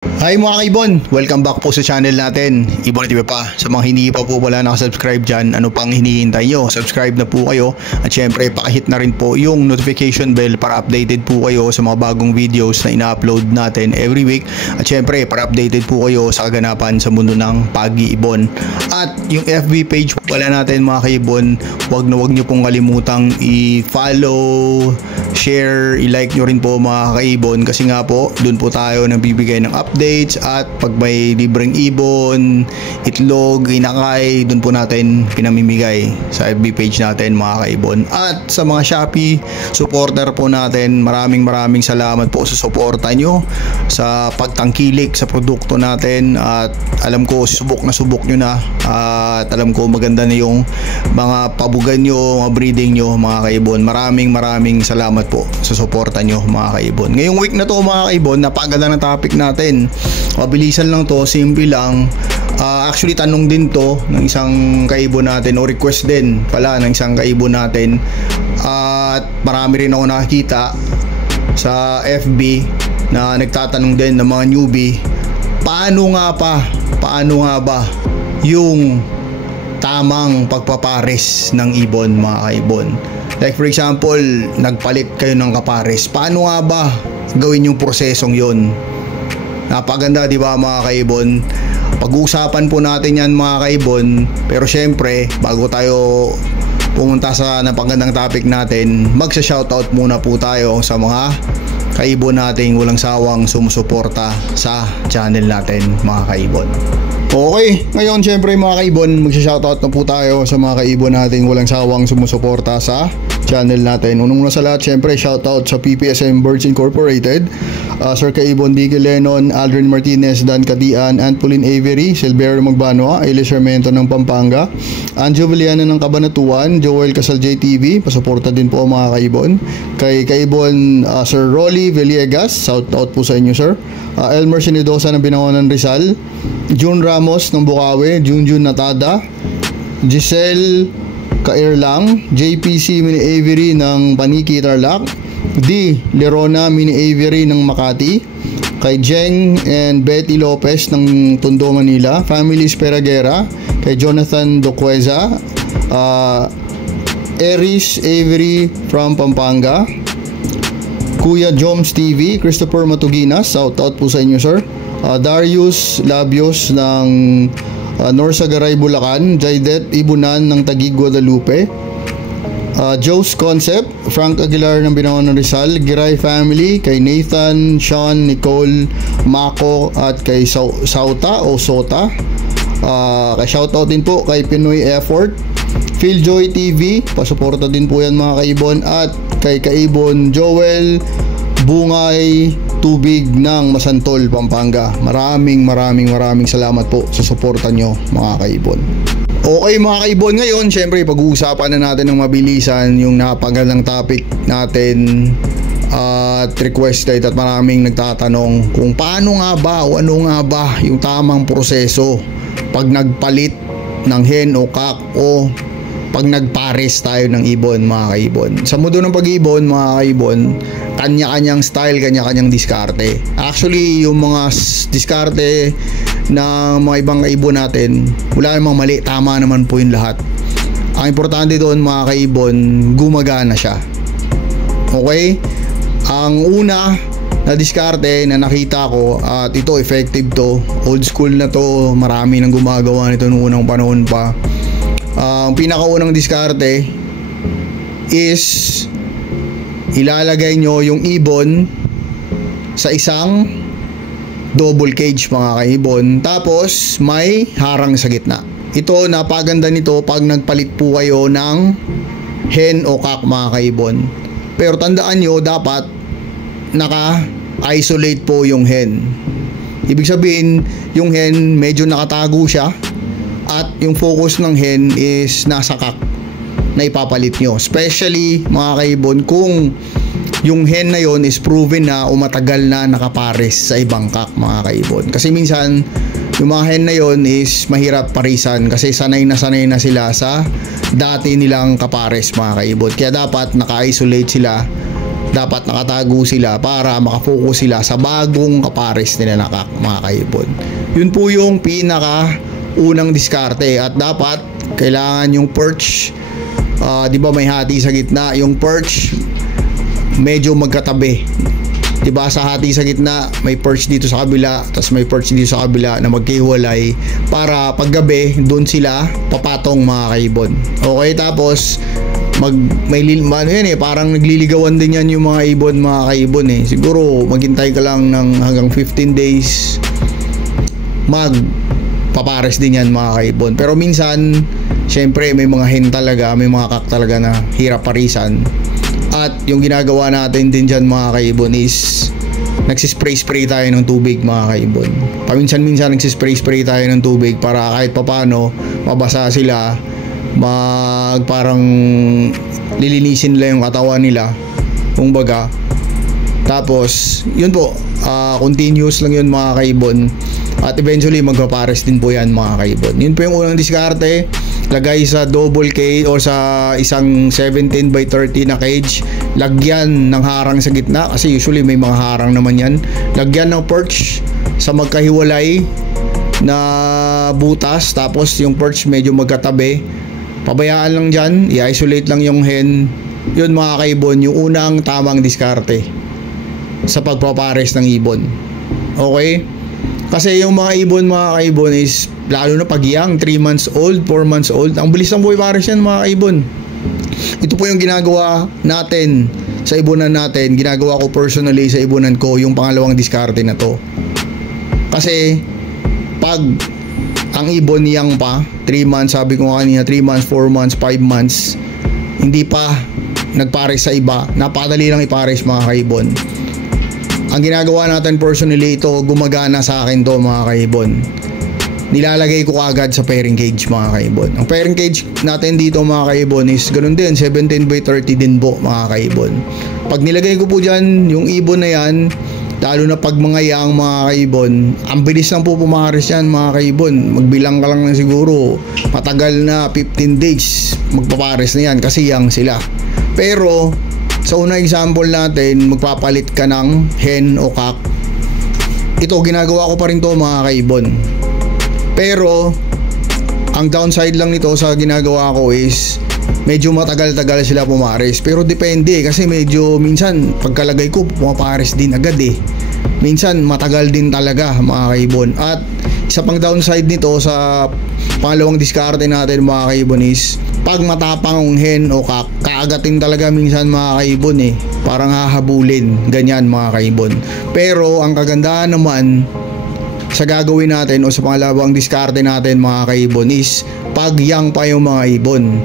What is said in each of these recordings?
Hi mga kaibon! Welcome back po sa channel natin, Ibon TV pa. Sa mga hindi pa po wala nakasubscribe dyan, ano pang hinihintay nyo? Subscribe na po kayo at syempre pakihit na rin po yung notification bell para updated po kayo sa mga bagong videos na ina-upload natin every week. At syempre para updated po kayo sa kaganapan sa mundo ng pag-iibon. At yung FB page wala natin mga kaibon, wag nyo pong kalimutang i-follow, share, i-like nyo rin po mga kaibon kasi nga po dun po tayo nagbibigay ng updates at pag may libreng ibon, itlog, inakay, dun po natin pinamimigay sa FB page natin mga kaibon. At sa mga Shopee supporter po natin, maraming salamat po sa suporta nyo, sa pagtangkilik sa produkto natin. At alam ko subok nyo na at alam ko maganda na yung mga pabugan nyo, mga breeding nyo mga kaibon. Maraming salamat po sa suporta nyo mga kaibon. Ngayong week na to mga kaibon, napakaganda ng topic natin. Mabilisan lang to, simple lang. Actually tanong din to ng isang kaibon natin o request din pala ng isang kaibon natin. At marami rin ako nakakita sa FB na nagtatanong din ng mga newbie, paano nga ba yung tamang pagpapares ng ibon mga kaibon? Like for example, nagpalit kayo ng kapares, paano nga ba gawin yung prosesong yon? Napaganda di ba mga kaibon? Pag-uusapan po natin yan mga kaibon. Pero syempre bago tayo pumunta sa napagandang topic natin, magsa-shoutout muna po tayo sa mga kaibon nating walang sawang sumusuporta sa channel natin mga kaibon. Okay, ngayon syempre mga kaibon, magsa-shoutout na po tayo sa mga kaibon nating walang sawang sumusuporta sa channel natin. Unang-una sa lahat, syempre shoutout sa PPSM Birds Incorporated, Sir Kaibon D. Lennon, Aldrin Martinez, Dan Cadian, Antpolin Avery, Silverio Magbanwa, Elis Hermento ng Pampanga, Anjo Villana ng Cabanatuan, Joel Casal JTV, pasuporta din po mga kaibon. Kay Kaibon Sir Rolly Villegas, shoutout po sa inyo sir. Elmer Sinidosa ng Binangonan Rizal, June Ramos ng Bukawi, Junjun Natada, Giselle Kairlang, JPC Mini Avery ng Paniki Tarlac, D. Lerona Mini Avery ng Makati, kay Jeng and Betty Lopez ng Tondo, Manila, Family Esperagera, kay Jonathan Doqueza, Eris Avery from Pampanga, Kuya Joms TV, Christopher Matuginas, shoutout po sa inyo sir. Darius Labios ng Norsagaray, Bulacan, Jaidet Ibunan ng Taguig, Guadalupe, Joe's Concept, Frank Aguilar ng Binangonan Rizal, Giray Family, kay Nathan, Sean, Nicole, Mako at kay Sauta o Sota. Kay shoutout din po kay Pinoy Effort, Philjoy TV, pasuporta din po yan mga kaibon, at kay Kaibon Joel Bungay Tubig ng Masantol, Pampanga. Maraming salamat po sa suporta nyo mga kaibon. Okay mga kaibon, ngayon syempre pag-uusapan na natin ng mabilisan yung napagandang topic natin at requested at maraming nagtatanong kung paano nga ba o ano nga ba yung tamang proseso pag nagpalit ng hen o cock o pag nagpares tayo ng ibon mga kaibon. Sa mundo ng pag-ibon mga kaibon, kanya-kanyang style, kanya-kanyang diskarte. Actually yung mga diskarte ng mga ibang kaibon natin, wala namang mali, tama naman po yung lahat. Ang importante doon mga kaibon, gumagana siya. Okay? Ang una na diskarte na nakita ko, at ito effective to, old school na to, marami nang gumagawa nito noong unang panahon pa. Ang pinakaunang diskarte is ilalagay nyo yung ibon sa isang double cage mga kaibon, tapos may harang sa gitna. Ito, napaganda nito pag nagpalit po kayo ng hen o cock mga kaibon. Pero tandaan nyo, dapat naka-isolate po yung hen. Ibig sabihin, yung hen medyo nakatago siya at yung focus ng hen is nasa cock na ipapalit nyo. Especially mga kaibon kung yung hen na yon is proven na o matagal na nakapares sa ibang cock mga kaibon. Kasi minsan yung mga hen na yon is mahirap parisan kasi sanay na sila sa dati nilang kapares mga kaibon. Kaya dapat naka-isolate sila dapat nakatago sila para makafocus sila sa bagong kapares nila na mga kaibon. Yun po yung pinaka unang diskarte. At dapat kailangan yung perch, di ba may hati sa gitna, yung perch medyo magkatabi. Diba sa hati sa gitna may perch dito sa kabila, tapos may perch dito sa kabila na magkahiwalay para paggabi doon sila papatong mga kaibon. Okay, tapos parang nagliligawan din yan yung mga ibon mga kaibon eh. Siguro maghintay ka lang ng hanggang 15 days magpapares din yan mga kaibon. Pero minsan syempre may mga hen talaga, may mga kak talaga na hirap parisan. At yung ginagawa natin din dyan mga kaibon is nagsispray tayo ng tubig mga kaibon. Paminsan-minsan nagsispray tayo ng tubig para kahit papano mabasa sila, parang lilinisin nila yung katawan nila, kumbaga. Tapos yun po, continuous lang yun mga kaibon. At eventually magpapares din po yan mga kaibon. Yun po yung unang diskarte. Lagay sa double cage o sa isang 17 by 30 na cage. Lagyan ng harang sa gitna kasi usually may mga harang naman yan. Lagyan ng perch sa magkahiwalay na butas, tapos yung perch medyo magkatabi. Pabayaan lang dyan, i-isolate lang yung hen. Yun mga kaibon, yung unang tamang diskarte sa pagpapares ng ibon. Okay? Kasi yung mga ibon mga kaibon is lalo na pag young, 3 months old, 4 months old, ang bilis ng buhay pares yan mga kaibon. Ito po yung ginagawa natin sa ibunan natin, ginagawa ko personally sa ibunan ko, yung pangalawang diskarte na to. Kasi pag ang ibon young pa, 3 months, sabi ko kanina 3 months, 4 months, 5 months, hindi pa nagpares sa iba, napakadali lang ipares mga kaibon. Ang ginagawa natin personally, ito gumagana sa akin to mga kaibon. Nilalagay ko agad sa pairing cage mga kaibon. Ang pairing cage natin dito mga kaibon is ganun din, 17 by 30 din po mga kaibon. Pag nilagay ko po dyan yung ibon na yan, lalo na pag mga young mga kaibon, ang bilis lang po pumares yan mga kaibon. Magbilang ka lang na siguro matagal na 15 days magpapares na yan kasi young sila. Pero sa unang example natin, magpapalit ka ng hen o kak. Ito ginagawa ko pa rin to mga kaibon. Pero ang downside lang nito sa ginagawa ko is medyo matagal-tagal sila pumares. Pero depende kasi medyo minsan pagkalagay ko pumapares din agad eh. Minsan matagal din talaga mga kaibon. At isa pang downside nito sa pangalawang diskarte natin mga kaibon is pag matapang ang hen o kak, kaagatin talaga minsan mga kaibon eh. Parang hahabulin, ganyan mga kaibon. Pero ang kagandahan naman sa gagawin natin o sa pangalawang diskarte natin mga kaibon is pag young pa yung mga ibon.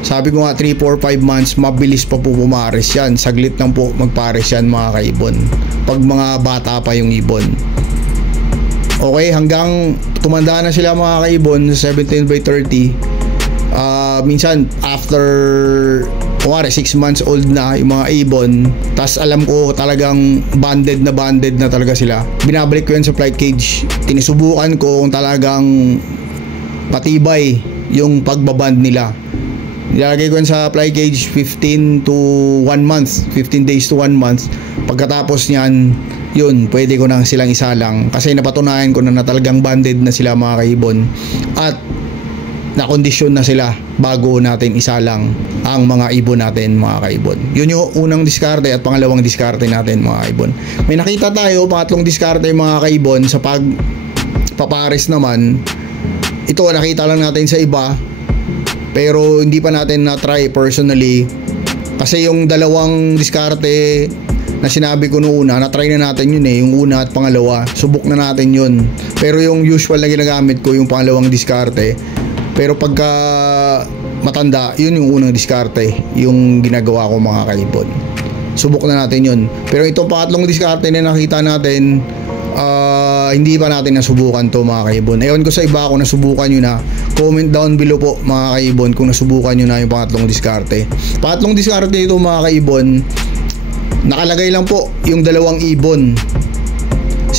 Sabi ko nga 3, 4, 5 months, mabilis pa po pumares yan. Saglit lang po magpares yan mga kaibon pag mga bata pa yung ibon. Okay, hanggang tumanda na sila mga kaibon sa 17 by 30. Minsan after 6 months old na yung mga ibon, tas alam ko talagang banded na talaga sila, binabalik ko yan sa flight cage. Tinisubukan ko kung talagang patibay yung pagbaband nila. Nilalagay ko yan sa flight cage 15 to 1 month, 15 days to 1 month. Pagkatapos niyan, yun, pwede ko nang silang isalang kasi napatunayan ko na talagang banded na sila mga kaibon at nakondisyon na sila bago natin isalang ang mga ibon natin mga kaibon. Yun yung unang diskarte at pangalawang diskarte natin mga kaibon. May nakita tayo pangatlong diskarte mga kaibon sa pagpapares naman. Ito nakita lang natin sa iba pero hindi pa natin na-try personally kasi yung dalawang diskarte na sinabi ko noon, na-try na natin yun eh, yung una at pangalawa, subok na natin yun. Pero yung usual na ginagamit ko yung pangalawang diskarte. Pero pagka matanda, yun yung unang diskarte, yung ginagawa ko mga kaibon. Subok na natin yun. Pero itong pangatlong diskarte na nakita natin, hindi pa natin nasubukan to mga kaibon. Ewan ko sa iba kung nasubukan nyo na. Comment down below po mga kaibon kung nasubukan nyo na yung pangatlong diskarte. Pangatlong diskarte ito mga kaibon, nakalagay lang po yung dalawang ibon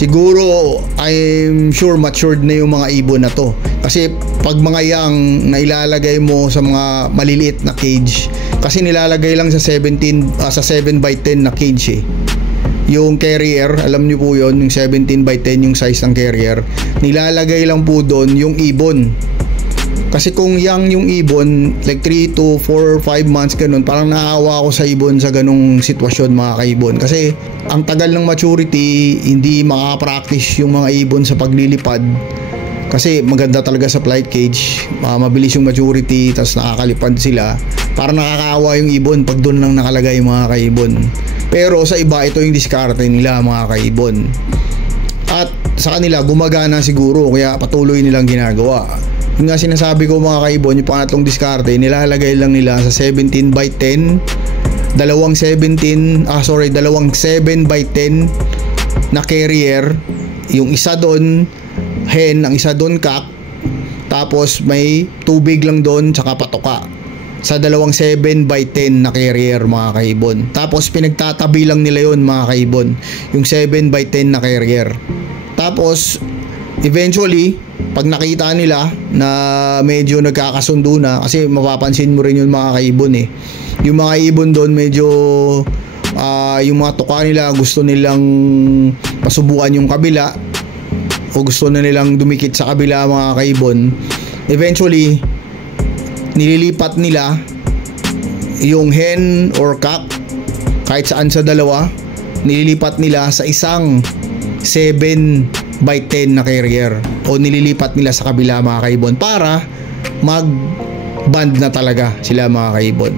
siguro I'm sure matured na yung mga ibon na to. Kasi pag mga young na ilalagay mo sa mga maliliit na cage, kasi nilalagay lang sa 7x10 na cage eh. Yung carrier, alam niyo po yon, yung 17x10 yung size ng carrier, nilalagay lang po doon yung ibon. Kasi kung young yung ibon, like 3 to 4 or 5 months ganun, parang naawa ako sa ibon sa ganung sitwasyon mga kaibon. Kasi ang tagal ng maturity, hindi makaka-practice yung mga ibon sa paglilipad. Kasi maganda talaga sa flight cage, mabilis yung maturity, tapos nakakalipad sila. Parang nakakaawa yung ibon pag doon lang nakalagay mga kaibon. Pero sa iba, ito yung diskarte nila mga kaibon. At sa kanila, gumagana siguro, kaya patuloy nilang ginagawa. Yung nga sinasabi ko mga kaibon, yung pangatlong diskarte, nilalagay lang nila sa 17x10, dalawang 7x10 na carrier, yung isa doon hen, ang isa doon cock, tapos may tubig lang doon tsaka patoka sa dalawang 7x10 na carrier mga kaibon. Tapos pinagtatabi lang nila yon mga kaibon, yung 7x10 na carrier. Tapos eventually pag nakita nila na medyo nagkakasundo na, kasi mapapansin mo rin yun mga kaibon eh, yung mga ibon doon medyo yung mga tuka nila gusto nilang pasubukan yung kabila o gusto na nilang dumikit sa kabila mga kaibon. Eventually nililipat nila yung hen or cock kahit saan sa dalawa, nililipat nila sa isang 7x10 na carrier o nililipat nila sa kabila mga kaibon para mag-band na talaga sila mga kaibon.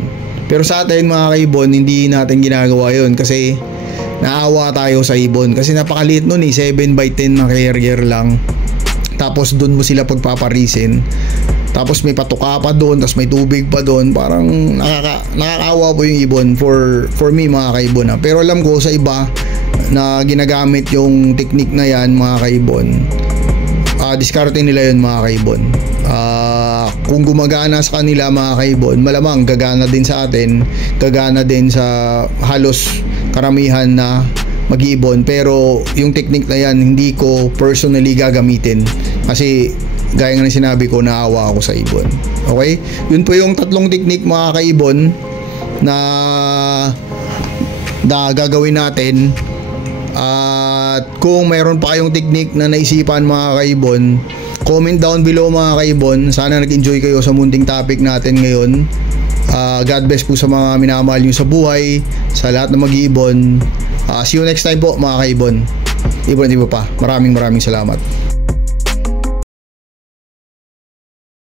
Pero sa atin mga kaibon, hindi natin ginagawa yun kasi naawa tayo sa ibon kasi napakaliit nun eh, 7x10 na carrier lang. Tapos dun mo sila pagpaparisin, tapos may patuka pa doon, tapos may tubig pa doon. Parang nakakaawa po yung ibon for me mga kaibon ha. Pero alam ko sa iba na ginagamit yung technique na yan mga kaibon, diskarte nila yun mga kaibon. Kung gumagana sa kanila mga kaibon, malamang gagana din sa atin, gagana din sa halos karamihan na mag-iibon. Pero yung technique na yan hindi ko personally gagamitin kasi gaya nga ng sinabi ko, naawa ako sa ibon. Okay? Yun po yung tatlong technique mga kaibon na gagawin natin. At kung mayroon pa kayong technique na naisipan mga kaibon, comment down below mga kaibon. Sana nag-enjoy kayo sa munting topic natin ngayon. God bless po sa mga minamahal nyo sa buhay, sa lahat ng mag-iibon. See you next time po mga kaibon. Ibon pa. Maraming salamat.